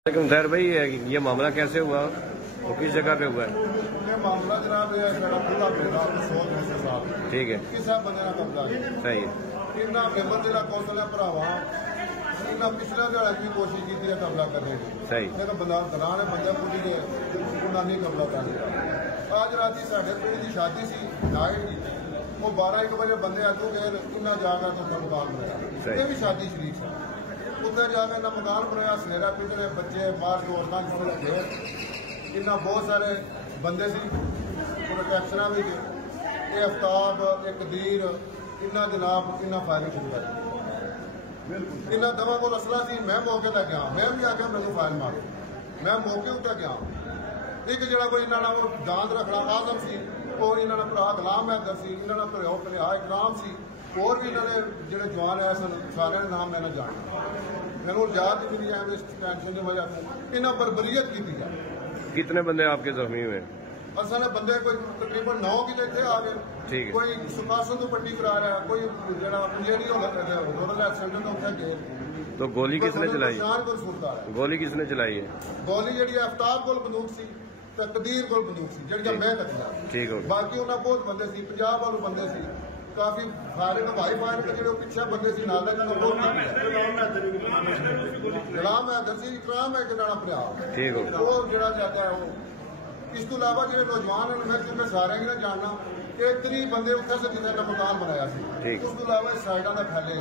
खैर भाई, ये मामला कैसे हुआ, वो किस जगह पे हुआ है? ये मामला जनाब खुला पेड़ा ठीक है, किसा बंदे का कब्जा है। सही है। इन्ना मेंबर तेरा कौंसल है भरावा, इन्ना पिछले दिहाड़े की कोशिश की है कब्जा करने की। सही लेकिन बंदा दरान है, बंदे पूरी के उन्हें नहीं कब्जा कर लिया। आज राती साढ़े पिंड की शादी सी नाइट, वो 12-1 बजे बंदे आजू गए, इन्ना जाकर तो मकान बनाया। ये भी शादी शरीक है, उत्तर जाकर इन्ना मकान बनाया, सनेरा पिटने बच्चे बाहर औरतां खेल, इन्ना बहुत सारे बंदे सी प्रोटेक्शन भी थे। ये आफ्ताब एक कदीर इन्ना जनाब इन्ना फायरिंग शुरू कर इन्ना दवा को असला सी। मैं मौके तक गया, मैं भी आके मैंने फायर मारो, मैं मौके उत्ते गया। एक जरा कोई इन्होंने वो दांत रखना आजम सी, वो इन्होंने भरा गुलाम हैदर सी, इन्होंने भरा भलिया इकराम सी, और भी इन्होंने जो जवान है सन सारे नाम मैंने जाना। मैंने याद ही नहीं आया इस टेंशन की वजह से इन्हें बर्बरीयत की है। कितने बंदे आपके जख्मी हुए? असल बंदे कोई तकरीबन 9 किले थे आ गए। ठीक है। कोई सुखासन तो पट्टी करा रहा है, कोई जरा इंजरी होना एक्सीडेंट होता गए। तो गोली किसने चलाई? गोली किसने चलाई है? गोली जी आफ्ताब को बंदूक सी, कदीर को बंदूक सी, जी मैं कटिया। ठीक हो। बाकी उन्हें बहुत बंदे सी, 50 वालों बंदे सी, काफी फायरिंग हवाई फायर के जो पिछले बंदे सी नाले का बहुत गुलाम हैदर सी, इकराम है जनाना भरा। ठीक हो। वो जरा जाता है वो। इस तो इलावा जो नौजवान है मैं सारे ने जानना कि 3 बंदे उत्थे से जिन्हें मकान बनाया सी, उस तो इलावा साइडा का फैले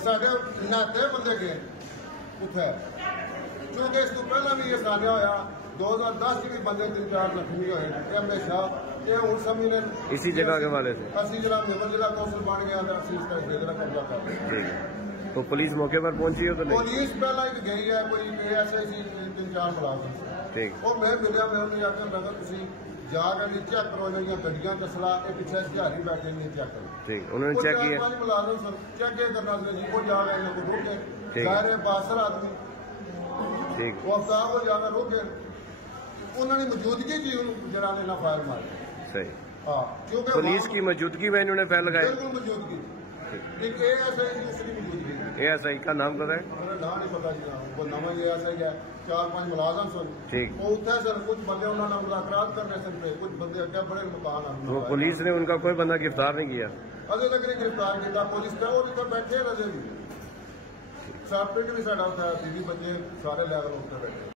साढ़े नाते बंदे गए उत्थे, क्योंकि इस तो पहला भी ये साझा होया 2010 भी बंदे 3-4 जख्मी हुए। हमेशा ये हूँ समझने इसी जगह के वाले थे। असि जिला मेबर जिला कौंसल बन गया, असि इसका जिला कब्जा कर लिया। तो पुलिस मौके पर पहुंची हो? तो नहीं, पुलिस पहला एक गई है, कोई ASI 3-4 मुलाजिम। ठीक। और मैं मिलिया, मैं उन्हें आकर मैं जाकर चेक करो जी गड्डियां कसला पिछले सिहारी बैठे नहीं चेक करो। ठीक, उन्होंने चेक किया। मुलाजिम सर चेक करना जी, वो जाकर इन्होंने रोके सारे बासर आदमी। ठीक। वो अफ्ताब को जाकर रोके, उन्होंने मौजूदगी जी जरा ने ना फायर मारे। सही। हाँ, क्योंकि पुलिस की मौजूदगी में इन्होंने फायर लगाया। बिल्कुल मौजूदगी। एक ASI दूसरी मौजूदगी। ASI का नाम पता है? नाम नहीं पता जी, वो नवा ASI है, 4-5 मुलाजम सन। ठीक। वो उत्थे सर कुछ बंदे उन्होंने मुलाकात करने सन पे, कुछ बंदे अगे बड़े मकान। तो पुलिस ने उनका कोई बंदा गिरफ्तार नहीं किया? अजे तक नहीं गिरफ्तार किया पुलिस का, वो जितना बैठे रजे भी सब पिंड भी साढ़ा उत्थे बीवी बच्चे सारे लैवल उत्ते बैठे।